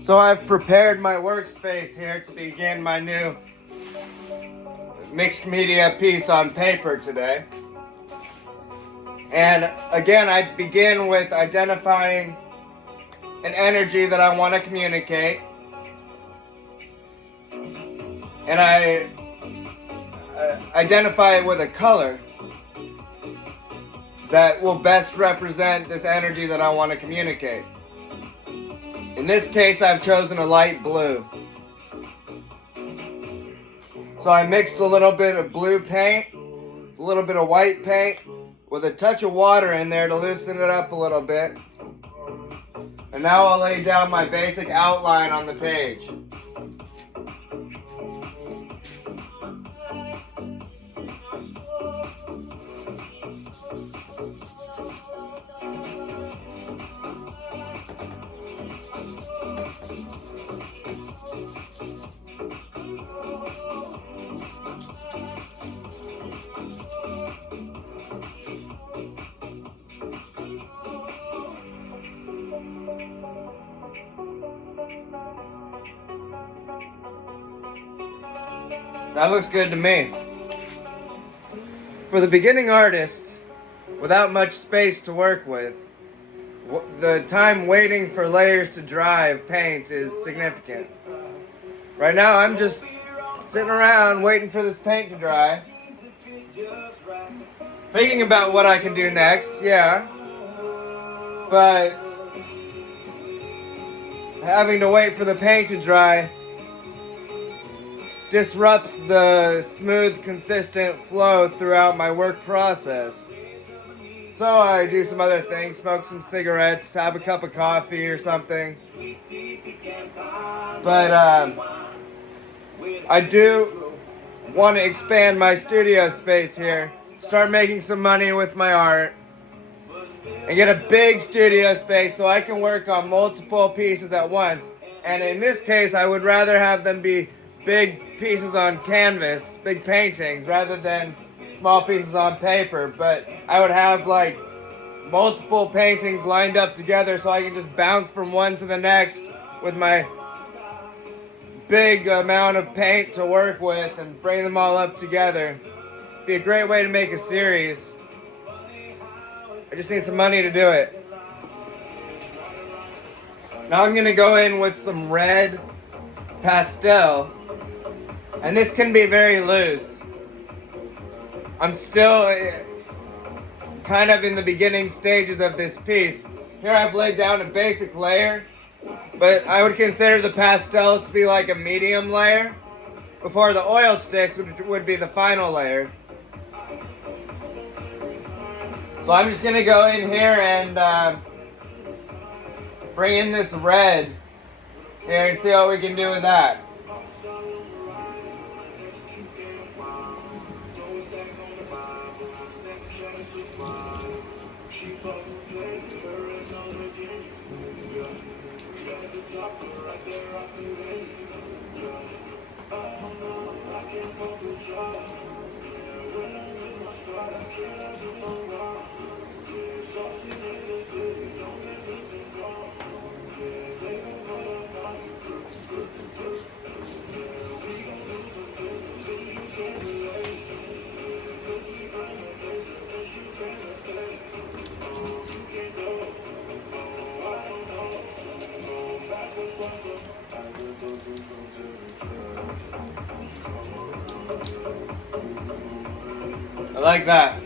So I've prepared my workspace here to begin my new mixed media piece on paper today. And again, I begin with identifying an energy that I want to communicate. And I identify it with a color that will best represent this energy that I want to communicate. In this case, I've chosen a light blue. So I mixed a little bit of blue paint, a little bit of white paint, with a touch of water in there to loosen it up a little bit. And now I'll lay down my basic outline on the page. That looks good to me. For the beginning artist, without much space to work with, the time waiting for layers to dry of paint is significant. Right now, I'm just sitting around waiting for this paint to dry. Thinking about what I can do next, yeah. But having to wait for the paint to dry disrupts the smooth, consistent flow throughout my work process. So I do some other things, smoke some cigarettes, have a cup of coffee or something. But I do want to expand my studio space here, start making some money with my art, and get a big studio space so I can work on multiple pieces at once. And in this case, I would rather have them be big pieces on canvas, big paintings, rather than small pieces on paper. But I would have like multiple paintings lined up together so I can just bounce from one to the next with my big amount of paint to work with and bring them all up together. Be a great way to make a series. I just need some money to do it. Now I'm gonna go in with some red pastel. And this can be very loose. I'm still kind of in the beginning stages of this piece. Here I've laid down a basic layer, but I would consider the pastels to be like a medium layer before the oil sticks, which would be the final layer. So I'm just gonna go in here and bring in this red here and see what we can do with that. I like that.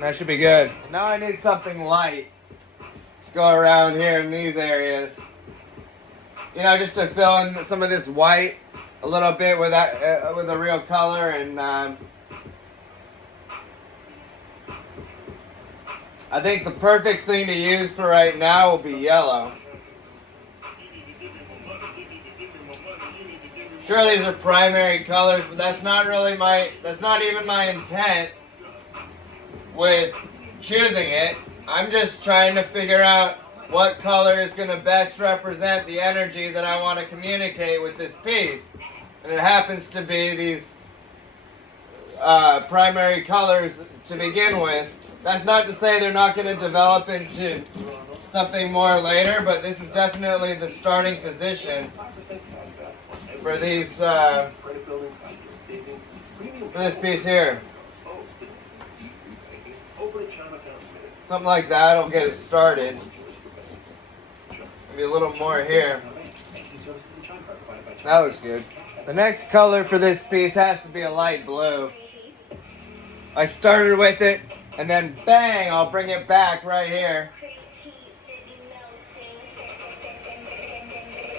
That should be good. Now I need something light to go around here in these areas. You know, just to fill in some of this white a little bit with that, with a real color, and I think the perfect thing to use for right now will be yellow. Sure, these are primary colors, but that's not even my intent with choosing it. I'm just trying to figure out what color is going to best represent the energy that I want to communicate with this piece. And it happens to be these primary colors to begin with. That's not to say they're not going to develop into something more later, but this is definitely the starting position for these, for this piece here. Something like that will get it started. Maybe a little more here. That looks good. The next color for this piece has to be a light blue. I started with it, and then bang, I'll bring it back right here.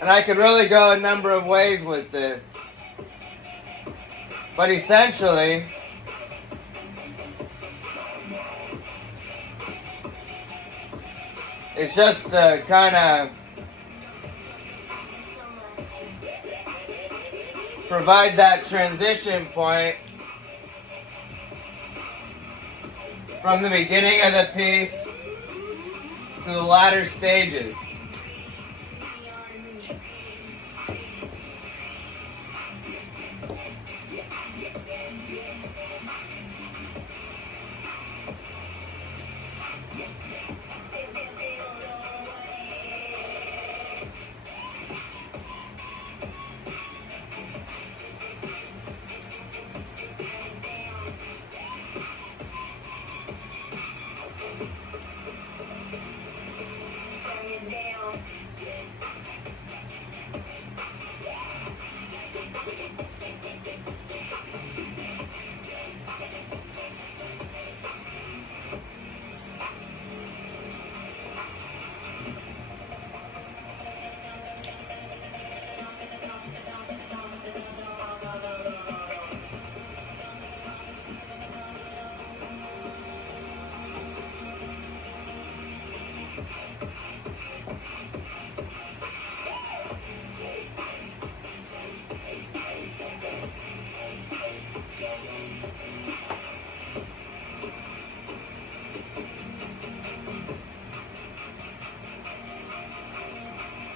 And I could really go a number of ways with this. But essentially, it's just to kind of provide that transition point from the beginning of the piece to the latter stages.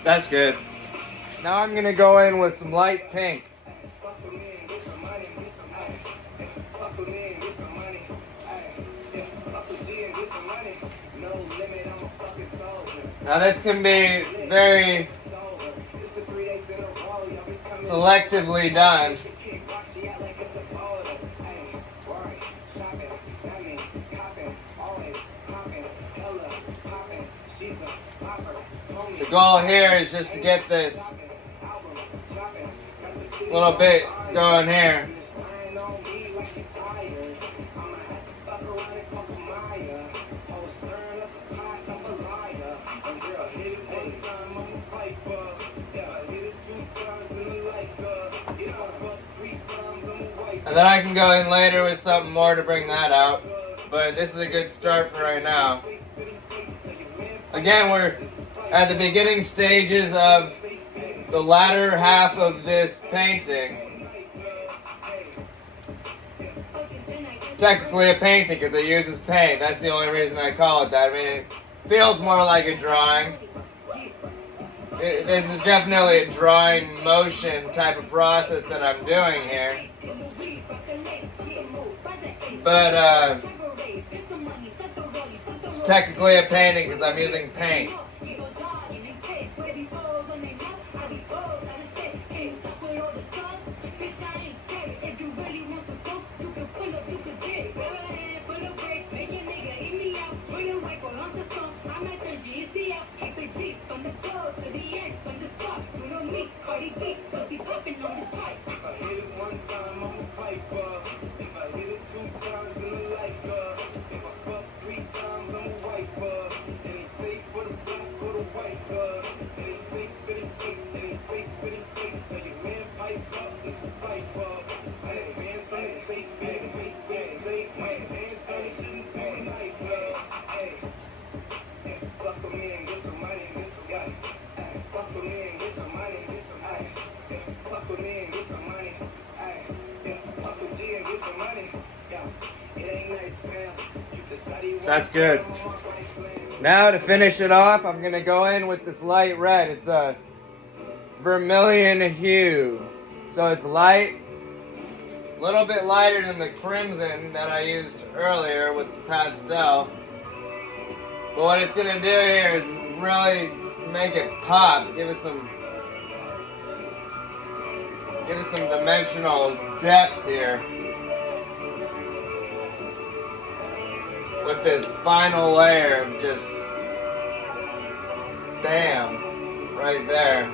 That's good. Now I'm gonna go in with some light pink. Now this can be very selectively done. The goal here is just to get this little bit going here. And then I can go in later with something more to bring that out. But this is a good start for right now. Again, we're at the beginning stages of the latter half of this painting. It's technically a painting because it uses paint. That's the only reason I call it that. I mean, it feels more like a drawing. This is definitely a drawing motion type of process that I'm doing here. But it's technically a painting because I'm using paint. That's good. Now to finish it off, I'm going to go in with this light red. It's a vermilion hue. So it's light, a little bit lighter than the crimson that I used earlier with the pastel. But what it's going to do here is really make it pop. Give it some dimensional depth here. With this final layer of just bam, right there.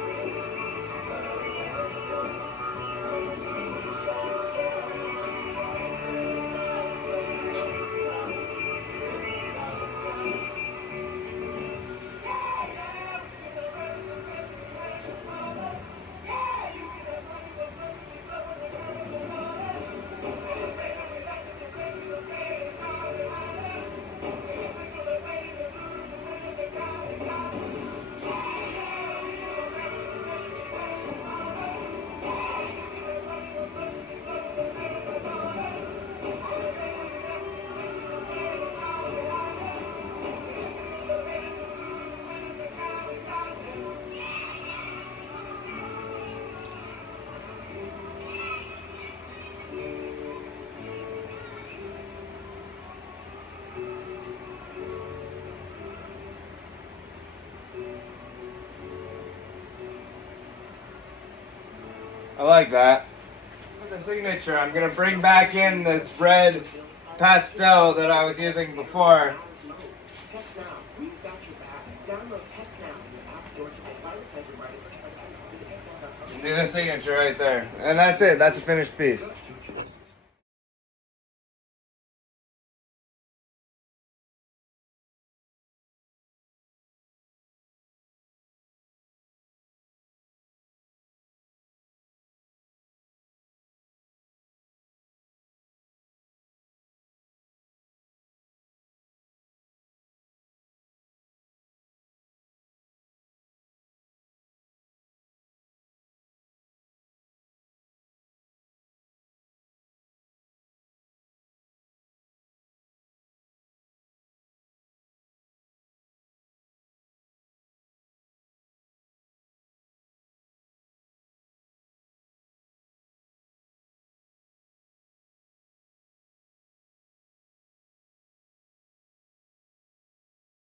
I like that. For the signature, I'm going to bring back in this red pastel that I was using before. Do the signature right there. And that's it. That's a finished piece.